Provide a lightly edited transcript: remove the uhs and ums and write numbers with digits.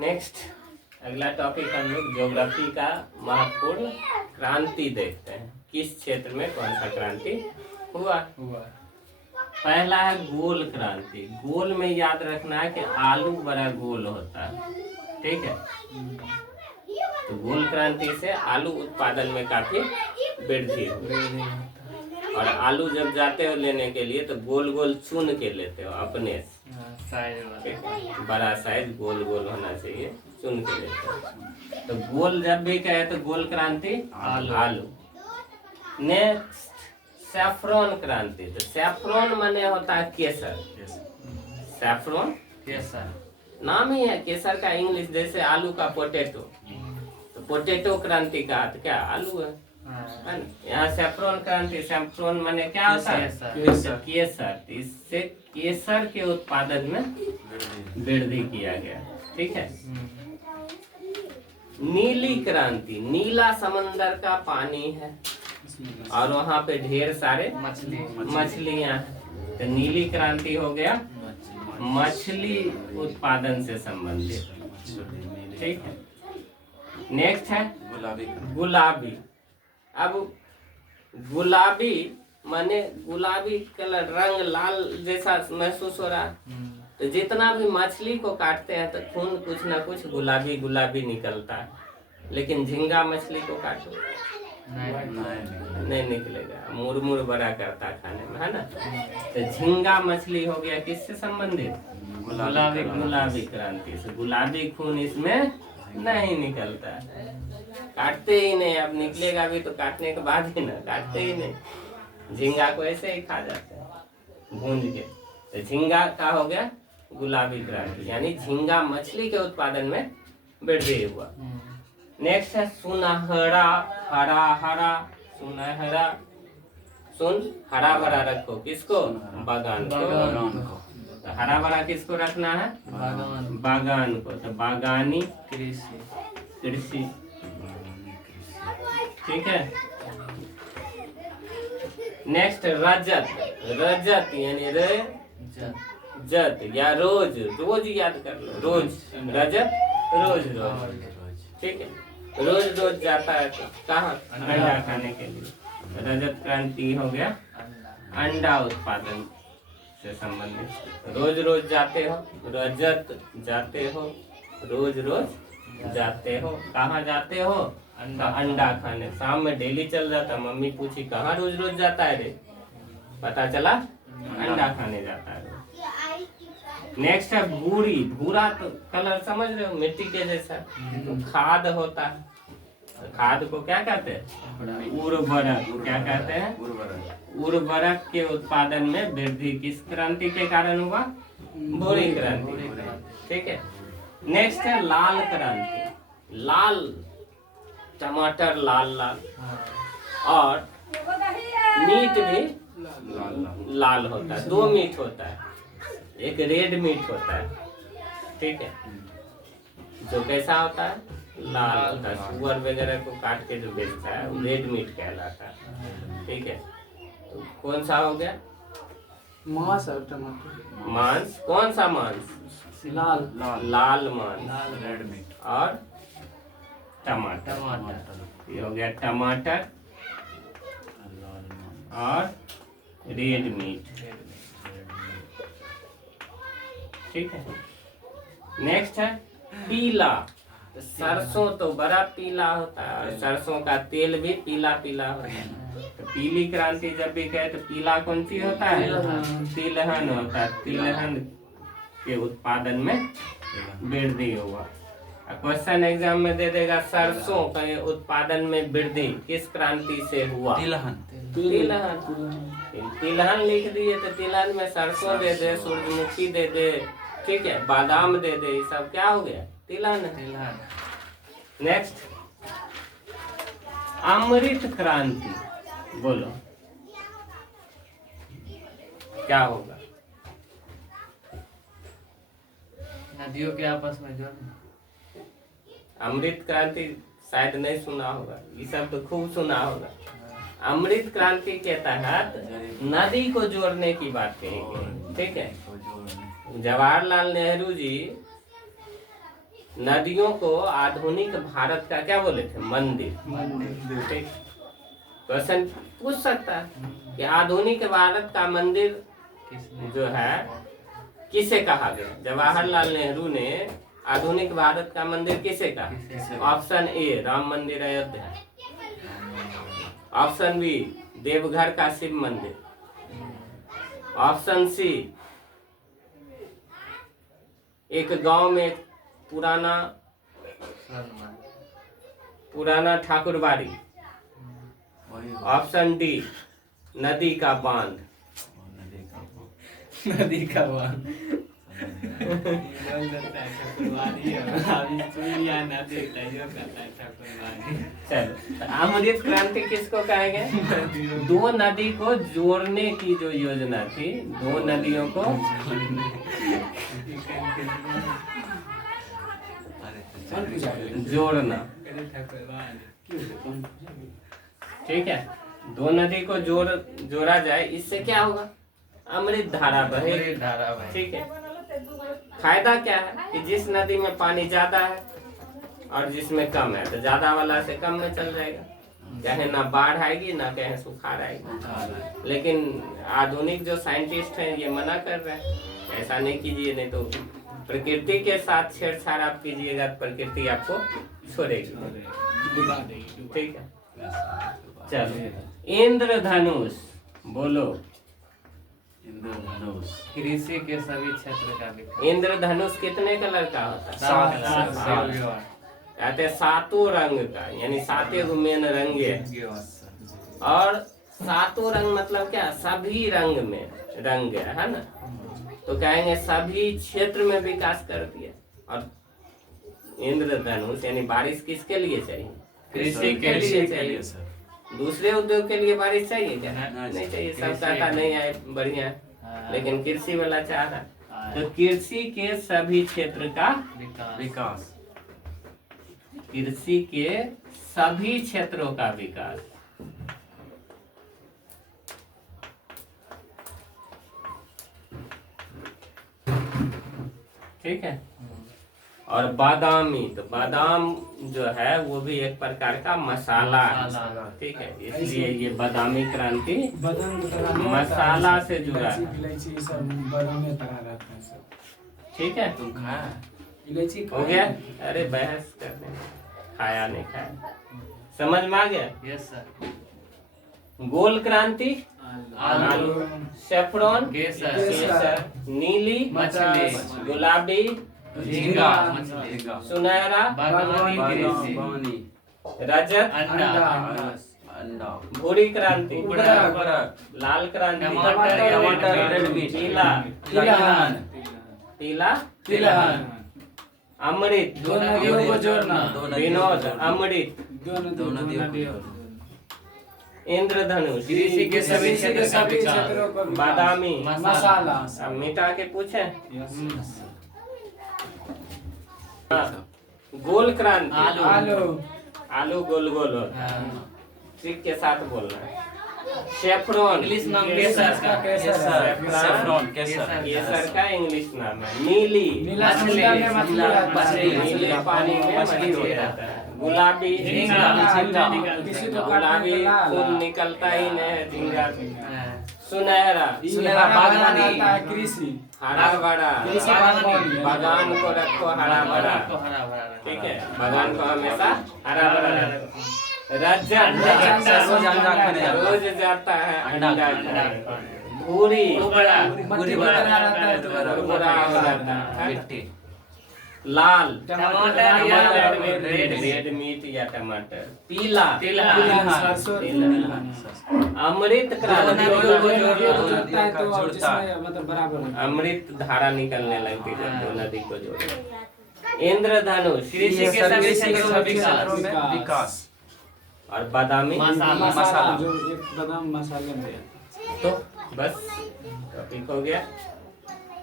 Next अगला topic हम लोग ज्योग्राफी का महत्वपूर्ण क्रांति देखते हैं। किस क्षेत्र में कौन सा क्रांति हुआ। पहला है गोल क्रांति। गोल में याद रखना है कि आलू बड़ा गोल होता है, ठीक है। तो गोल क्रांति से आलू उत्पादन में काफी वृद्धि हुई। और आलू जब जाते हो लेने के लिए तो गोल गोल चुन के लेते हो अपने से, बड़ा साइज गोल गोल होना चाहिए, चुन के लेते हो। तो गोल जब भी कहे तो गोल क्रांति आलू। नेक्स्ट सैफ्रॉन क्रांति। तो सैफ्रॉन माने होता है केसर। सैफ्रॉन केसर नाम ही है केसर का, इंग्लिश जैसे आलू का पोटैटो। तो पोटैटो क्रांति का अर्थ क्या आलू है ना। यहाँ सैफ्रॉन क्रांति, सैफ्रॉन माने क्या होता है केसर। इससे केसर के उत्पादन में वृद्धि किया गया, ठीक है। नीली क्रांति। नीला समंदर का पानी है और वहाँ पे ढेर सारे मछलियाँ हैं। तो नीली क्रांति हो गया मछली उत्पादन से संबंधित, ठीक है। नेक्स्ट है गुलाबी। अब गुलाबी माने गुलाबी कलर, रंग लाल जैसा महसूस हो रहा है। तो जितना भी मछली को काटते हैं तो खून कुछ ना कुछ गुलाबी गुलाबी निकलता है। लेकिन झींगा मछली को काटो नहीं निकलेगा, मुरमुर बड़ा करता खाने में, है ना। तो झींगा मछली हो गया किससे संबंधित गुलाबी क्रांति से। गुलाबी खून इसमें नहीं निकलता है, काटते ही नहीं। अब निकलेगा भी तो काटने के बाद ही ना, काटते ही नहीं। झींगा को ऐसे ही खा जाते हैं भूंज के। तो झींगा का हो गया गुलाबी क्रांति, यानी झींगा मछली के उत्पादन में वृद्धि हुआ। नेक्स्ट है सुनहरा। हरा हरा सुनहरा, सुन हरा भरा रखो किसको बागान को। तो हरा भरा किसको रखना है बागान को। तो बागानी कृषि, ठीक है। नेक्स्ट रजत। रजत यानी जत या रोज, रोज याद कर लो, रोज रजत रोज रोज, ठीक है। रोज रोज जाता है तो कहाँ अंडा खाने के लिए। रजत क्रांति हो गया अंडा उत्पादन से संबंधित। रोज रोज जाते हो, रजत जाते हो, रोज रोज जाते हो। कहाँ जाते हो अंडा खाने। शाम में डेली चल जाता। मम्मी पूछी कहाँ रोज रोज जाता है रे, पता चला अंडा खाने जाता है। नेक्स्ट है भूरी। भूरा तो कलर समझ रहे हो, मिट्टी के जैसा। तो खाद होता है। खाद को क्या कहते हैं उर्वरक। क्या कहते हैं उर्वरक के उत्पादन में वृद्धि किस क्रांति के कारण हुआ भूरी क्रांति, ठीक है। नेक्स्ट है लाल क्रांति। लाल टमाटर लाल लाल, और मीट भी लाल होता है। दो मीट होता है, एक रेड मीट होता है, ठीक है, जो कैसा होता है लाल होता है। सुअर वगैरह को काट के जो बेचता है वो रेड मीट कहलाता है, ठीक है। तो कौन सा हो गया मांस और टमाटर। मांस, कौन सा मांस लाल मांस, रेड मीट और टमाटर। ये हो गया टमाटर और रेड मीट, ठीक है। नेक्स्ट है पीला। तो सरसों तो बड़ा पीला होता है और सरसों का तेल भी पीला पीला होता है। तो पीली क्रांति जब भी कहे तो पीला कौन सी होता है तिलहन होता है। तिलहन के उत्पादन में वृद्धि हुआ। क्वेश्चन एग्जाम में दे देगा सरसों के उत्पादन में वृद्धि किस क्रांति से हुआ तिलहन। तिलहन लिख दिए तो तिलहन में सरसों दे दे, सूरजमुखी दे दे, ठीक है, बादाम दे दे, ये सब क्या हो गया तिलहन। नेक्स्ट अमृत क्रांति। बोलो क्या होगा। नदियों के आपस में जोड़ना। अमृत क्रांति शायद नहीं सुना होगा, ये सब तो खूब सुना होगा। अमृत क्रांति के तहत नदी को जोड़ने की बात कही गई, ठीक है। जवाहरलाल नेहरू जी नदियों को आधुनिक भारत का क्या बोले थे? मंदिर। मंदिर। ठीक। क्वेश्चन पूछ सकता है कि आधुनिक भारत का मंदिर किसने? जो है किसे कहा गया? जवाहरलाल नेहरू ने आधुनिक भारत का मंदिर किसे कहा? ऑप्शन ए राम मंदिर अयोध्या, ऑप्शन बी देवघर का शिव मंदिर, ऑप्शन सी एक गांव में एक पुराना ठाकुरबाड़ी, ऑप्शन डी नदी का बांध। नदी का बांध। बोल देता है ठाकुरबाड़ी अभी चुनिया नदी तैयो करता है ठाकुरबाड़ी। चलो, अमृत क्रांति किसको कहेंगे? दो नदी को जोड़ने की जो योजना थी, दो नदियों को जोड़ना। ठीक है, दो नदी को जोड़ा जाए, इससे क्या होगा? अमृत धारा बहेगी। ठीक है, फायदा क्या है कि जिस नदी में पानी ज्यादा है और जिसमें कम है, तो ज्यादा वाला से कम में चल जाएगा, चाहे ना बाढ़ आएगी ना कहीं सुखाड़ आएगी। लेकिन आधुनिक जो साइंटिस्ट हैं ये मना कर रहे हैं, ऐसा नहीं कीजिए, नहीं तो प्रकृति के साथ छेड़छाड़ आप कीजिएगा तो प्रकृति आपको छोड़ेगी। ठीक है, चलो इंद्रधनुष बोलो। इंद्रधनुष कृषि के सभी क्षेत्र का विकास। इंद्रधनुष कितने कलर का होता है? सात। कहते हैं सातों रंग का, यानी सातों को मेन रंग है। और सातों रंग मतलब क्या? सभी रंग में रंग है ना, तो कहेंगे सभी क्षेत्र में विकास कर दिया। और इंद्रधनुष यानी बारिश किसके लिए चाहिए? कृषि के लिए चाहिए। दूसरे उद्योग के लिए बारिश चाहिए क्या? नहीं चाहिए, सब कहता नहीं आए बढ़िया, लेकिन कृषि वाला चाह रहा। तो कृषि के सभी क्षेत्र का विकास। कृषि के सभी क्षेत्रों का विकास। ठीक है। और बादामी, तो बादाम जो है वो भी एक प्रकार का मसाला है। ठीक है, इसलिए ये बादामी क्रांति मसाला से जुड़ा है। ठीक है, तुम खाया? हो गया? अरे बहस करने, खाया नहीं खाया, समझ में आ गया? Yes sir. गोल क्रांति आलू, सेफ्रॉन केसर, नीली मछली, गुलाबी झींगा, सुनहरा बागवानी, रजत अंडा, भूरी क्रांति लाल क्रांति टमाटर, पीला अमृत दो नदियों को जोड़ना। विनोद अमृत दो नदियों इंद्रधनुष कृषि के सभी क्षेत्रों का बादामी मसाला। अब मिटा के पूछे। गोल क्रांति आलू गोल गोल होता है, ट्रिक के साथ बोलना है। सेफ्रॉन इंग्लिश नाम केसर का। केसर का इंग्लिश नाम है। नीली मछली, नीले पानी में मछली रहता है। गुलाबी गुलाबी फूल निकलता ही नहीं है, झींगा। सुनहरा कृषि, हरा भरा बागान को रखो हरा भरा। ठीक है, बागान को हमेशा हरा भरा रखो। रजत रोज जाता है अंडा खाने। भूरी भुरभुरा हो जाता है। लाल रेड मीट या टमाटर। पीला अमृत क्रांति, अमृत धारा निकलने लगती है जब दो नदी को जोड़े। इंद्रधनुष कृषि के सभी क्षेत्रों में विकास। और बादामी मसाला जो एक बादाम मसाले में। तो बस टॉपिक हो गया।